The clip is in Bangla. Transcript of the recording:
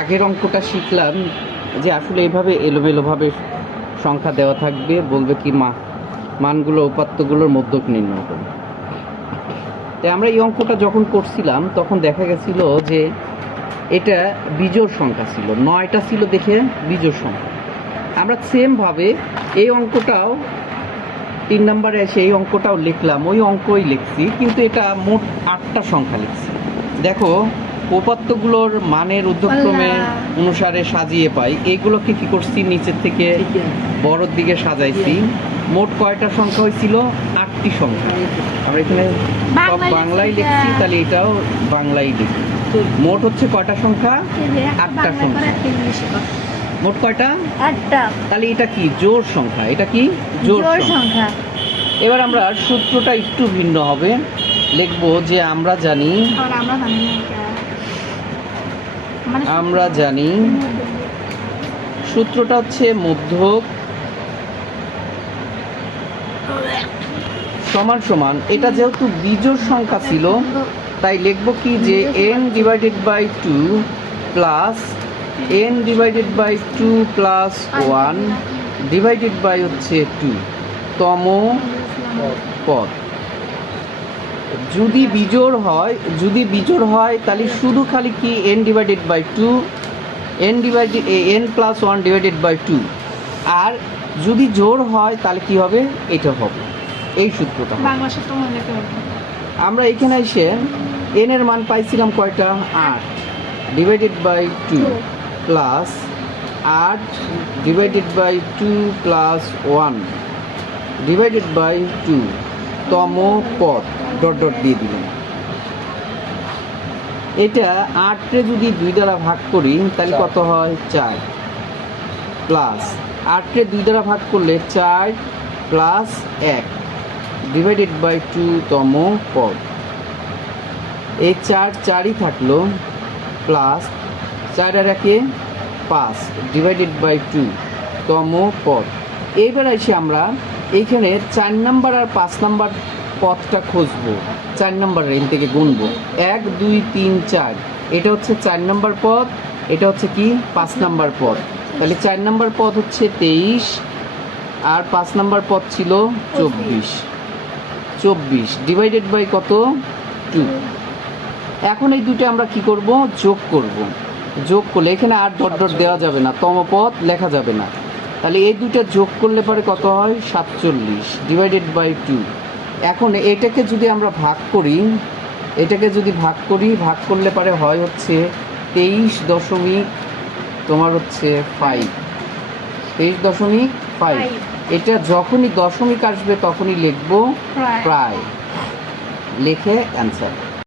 আগের অঙ্কটা শিখলাম যে আসলে এইভাবে এলোমেলোভাবে সংখ্যা দেওয়া থাকবে, বলবে কি মা, মানগুলো উপাত্তগুলোর মধ্যক নির্ণয় করুন তাই আমরা এই অঙ্কটা যখন করছিলাম, তখন দেখা গেছিল যে এটা বিজোড় সংখ্যা ছিল, নয়টা ছিল দেখে বিজোড় সংখ্যা। আমরা সেমভাবে এই অঙ্কটাও, তিন নম্বরে এসে এই অঙ্কটাও লিখলাম, ওই অঙ্কই লিখছি, কিন্তু এটা মোট আটটা সংখ্যা লিখছি। দেখো উপাত্তগুলোর মানের আল্লাহ। অনুসারে সাজিয়ে পাই। এইগুলোকে কি করছি? নিচের থেকে বড়র দিকে সাজাইছি। মোট কয়টা সংখ্যা হয়েছিল? আটটি সংখ্যা। আমরা এখানে সব বাংলায় লিখছি। তাহলে এটাও বাংলায় লিখি। মোট হচ্ছে কয়টা সংখ্যা? আটটা সংখ্যা। মোট কয়টা? আটটা। তাহলে এটা কি? জোর সংখ্যা। এটা কি? জোর সংখ্যা। এবার আমরা সূত্রটা একটু ভিন্ন হবে। লিখব যে আমরা জানি আমরা জানি। মানে জানি সূত্রটা হচ্ছে মধ্যক সমান সমান। এটা যেহেতু বিজোড় সংখ্যা ছিল তাই লিখব কি যে N divided by two plus N divided by two plus one divided by হচ্ছে টু তম পদ। যদি বিজোড় হয় যদি বিজোড় হয় তাহলে শুধু খালি কি? N divided by two N divided N plus one divided by two আর যদি জোড় হয় তাহলে কি হবে? এটা হবে। এই সূত্রটা আমরা এখানে এসে এন এর মান পাইছিলাম কয়টা? আট। ডিভাইডেড বাই টু প্লাস আট divided by two plus one divided by two তম পদ ডট ডট দিয়ে দিলাম এটা আটকে যদি দুই দ্বারা ভাগ করি তাহলে কত হয়? চার। প্লাস আটকে দুই দ্বারা ভাগ করলে চার প্লাস এক ডিভাইডেড বাই টু তম পদ। এই চার চারই থাকল প্লাস চার আর একে পাঁচ ডিভাইডেড বাই টু তম পদ। এইবার এসে আমরা এইখানে চার নাম্বার আর পাঁচ নাম্বার পথটা খুঁজবো, চার নাম্বার রেঞ্জ থেকে গুনবো। এক, দুই, তিন, চার। এটা হচ্ছে চার নাম্বার পদ এটা হচ্ছে কি? পাঁচ নাম্বার পথ। তাহলে চার নাম্বার পথ হচ্ছে তেইশ আর পাঁচ নাম্বার পথ ছিল চব্বিশ। চব্বিশ ডিভাইডেড বাই কত? টু এখন এই দুটো আমরা কি করব? যোগ করব। যোগ করলে এখানে আর ডট ডট দেওয়া যাবে না তমপদ লেখা যাবে না। তাহলে এই দুটো যোগ করলে পরে কত হয়? সাতচল্লিশ ডিভাইডেড বাই টু এখন এটাকে যদি আমরা ভাগ করি এটাকে যদি ভাগ করি ভাগ করলে পরে হয় হচ্ছে তেইশ দশমিক তোমার হচ্ছে ফাইভ তেইশ দশমিক ফাইভ এটা যখনই দশমিক আসবে তখনই লিখব প্রায় লিখে অ্যান্সার